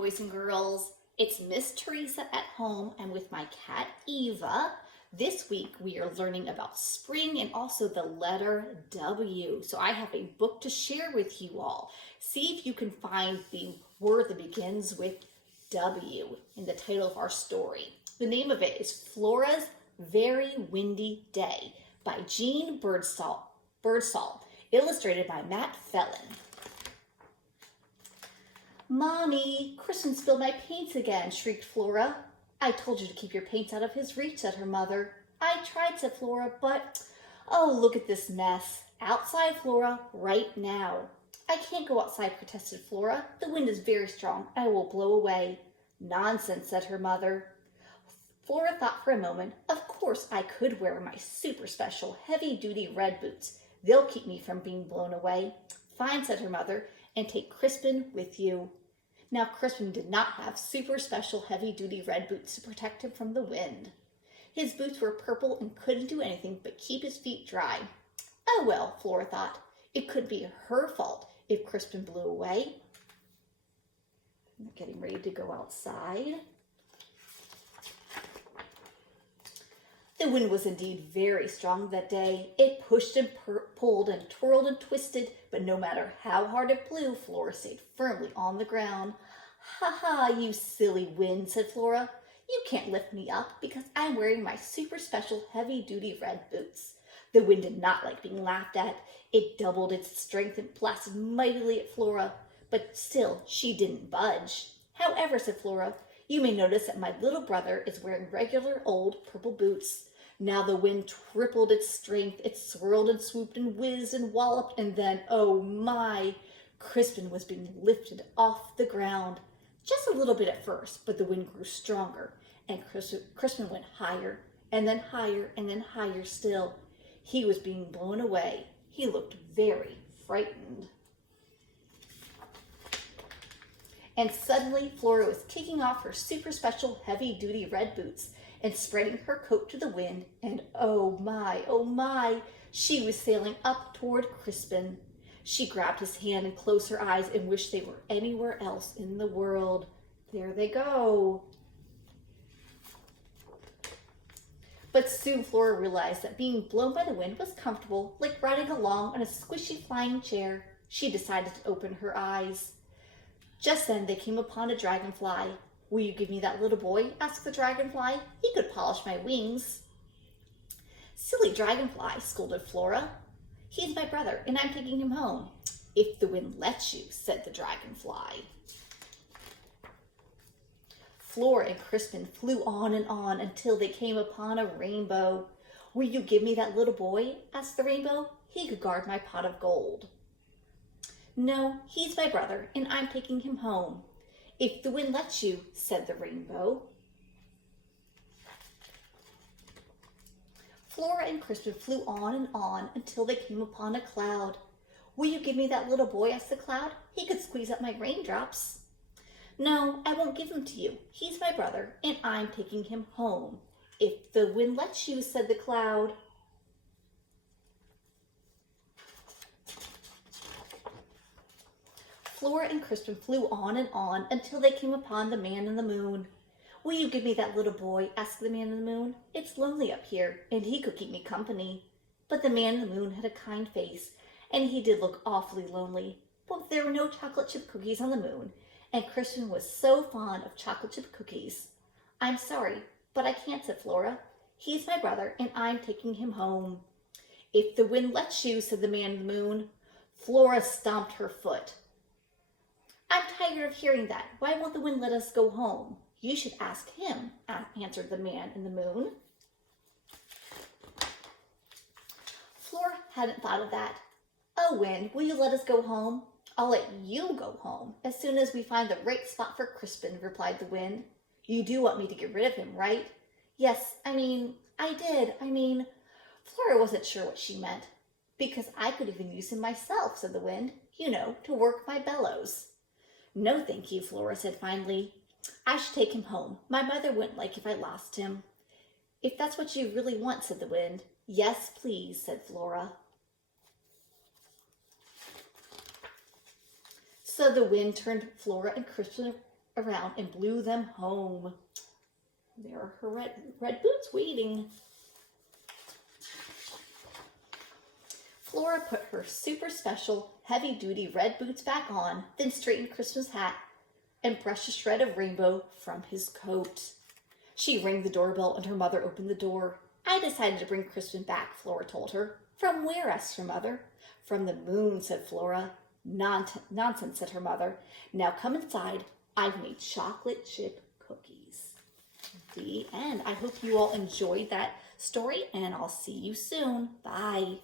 boys and girls. It's Miss Theresa at home. I'm with my cat Eva. This week we are learning about spring and also the letter W. So I have a book to share with you all. See if you can find the word that begins with W in the title of our story. The name of it is Flora's Very Windy Day by Jean Birdsall, illustrated by Matt Fellin. "Mommy, Kristen spilled my paints again," shrieked Flora. "I told you to keep your paints out of his reach," said her mother. "I tried," said Flora, "but oh, look at this mess. Outside, Flora, right now." "I can't go outside," protested Flora. "The wind is very strong and it will blow away." "Nonsense," said her mother. Flora thought for a moment. "Of course I could wear my super special heavy-duty red boots. They'll keep me from being blown away." "Fine," said her mother, "and take Crispin with you." Now, Crispin did not have super special heavy-duty red boots to protect him from the wind. His boots were purple and couldn't do anything but keep his feet dry. Oh well, Flora thought, it could be her fault if Crispin blew away. I'm getting ready to go outside. The wind was indeed very strong that day. It pushed and pulled and twirled and twisted, but no matter how hard it blew, Flora stayed firmly on the ground. "Ha ha, you silly wind," said Flora. "You can't lift me up because I'm wearing my super special heavy-duty red boots." The wind did not like being laughed at. It doubled its strength and blasted mightily at Flora, but still she didn't budge. "However," said Flora, "you may notice that my little brother is wearing regular old purple boots." Now the wind tripled its strength. It swirled and swooped and whizzed and walloped, and then, oh my, Crispin was being lifted off the ground. Just a little bit at first, but the wind grew stronger, and Crispin went higher, and then higher, and then higher still. He was being blown away. He looked very frightened. And suddenly, Flora was kicking off her super special heavy-duty red boots and spreading her coat to the wind, and oh my, she was sailing up toward Crispin. She grabbed his hand and closed her eyes and wished they were anywhere else in the world. There they go. But soon Flora realized that being blown by the wind was comfortable, like riding along on a squishy flying chair. She decided to open her eyes. Just then they came upon a dragonfly. "Will you give me that little boy?" asked the dragonfly. "He could polish my wings." "Silly dragonfly," scolded Flora. "He's my brother, and I'm taking him home." "If the wind lets you," said the dragonfly. Flora and Crispin flew on and on until they came upon a rainbow. "Will you give me that little boy?" asked the rainbow. "He could guard my pot of gold." "No, he's my brother, and I'm taking him home." "If the wind lets you," said the rainbow. Flora and Crispin flew on until they came upon a cloud. "Will you give me that little boy?" asked the cloud. "He could squeeze up my raindrops." "No, I won't give him to you. He's my brother, and I'm taking him home." "If the wind lets you," said the cloud. Flora and Crispin flew on until they came upon the man in the moon. "Will you give me that little boy?" asked the man in the moon. "It's lonely up here, and he could keep me company." But the man in the moon had a kind face, and he did look awfully lonely. But there were no chocolate chip cookies on the moon, and Crispin was so fond of chocolate chip cookies. "I'm sorry, but I can't," said Flora. "He's my brother, and I'm taking him home." "If the wind lets you," said the man in the moon. Flora stomped her foot. "I'm tired of hearing that. Why won't the wind let us go home?" "You should ask him," answered the man in the moon. Flora hadn't thought of that. "Oh, wind, will you let us go home?" "I'll let you go home as soon as we find the right spot for Crispin," replied the wind. "You do want me to get rid of him, right?" "Yes, I did. Flora wasn't sure what she meant. "Because I could even use him myself," said the wind. "You know, to work my bellows." "No, thank you," Flora said finally. "I should take him home. My mother wouldn't like if I lost him." "If that's what you really want," said the wind. "Yes, please," said Flora. So the wind turned Flora and Crispin around and blew them home. There are her red boots waiting. Flora put her super special, heavy-duty red boots back on, then straightened Crispin's hat and brushed a shred of rainbow from his coat. She rang the doorbell and her mother opened the door. I decided to bring Crispin back, Flora told her. From where? asked her mother. From the moon, said Flora. Nonsense, said her mother. Now come inside. I've made chocolate chip cookies. The end. I hope you all enjoyed that story, and I'll see you soon. Bye.